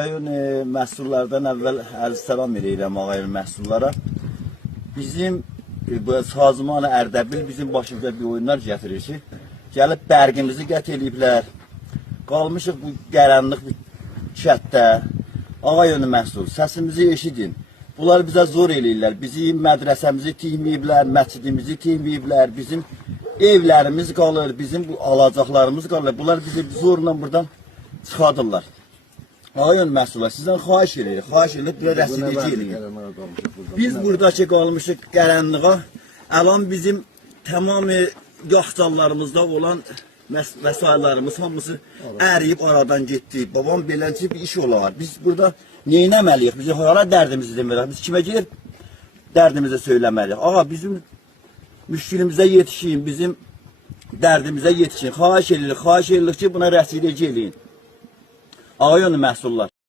Rayon məhsullardan əvvəl əziz salam eləyirəm ağayon məhsullara. Bizim bu Sazımanı Ərdəbil bizim başımıza bir oyunlar gətirir ki, gəlib bərqimizi qət eləyiblər. Qalmışıq bu qaranlıq bir şəhətdə. Ağayon məhsul, səsimizi eşidin. Bunlar bizə zor eləyirlər. Bizim mədrəsəmizi tihməyiblər, məscidimizi tihməyiblər, bizim evlərimiz qalır, bizim bu alacaqlarımız qalır. Bunlar bizi zorla buradan çıxadırlar. Ağayon məhsullar, sizdən xahiş edirik, bir rəsidəci edirik. Biz buradakı qalmışıq qaranlığa, əlan bizim tamamı yaxçalarımızda olan vəsaitlərimiz hamısı əriyib aradan getdi. Babam beləncə bir iş olar. Biz burada neynəməliyik? Biz hala dərdimizi demirək. Biz kimə gəlib dərdimizi söyləməliyik? Ağa, bizim müşkülümüzə yetişin, bizim dərdimizə yetişin. Xahiş edirik ki, buna rəsidəci eləyin. Ağayon məhsullar.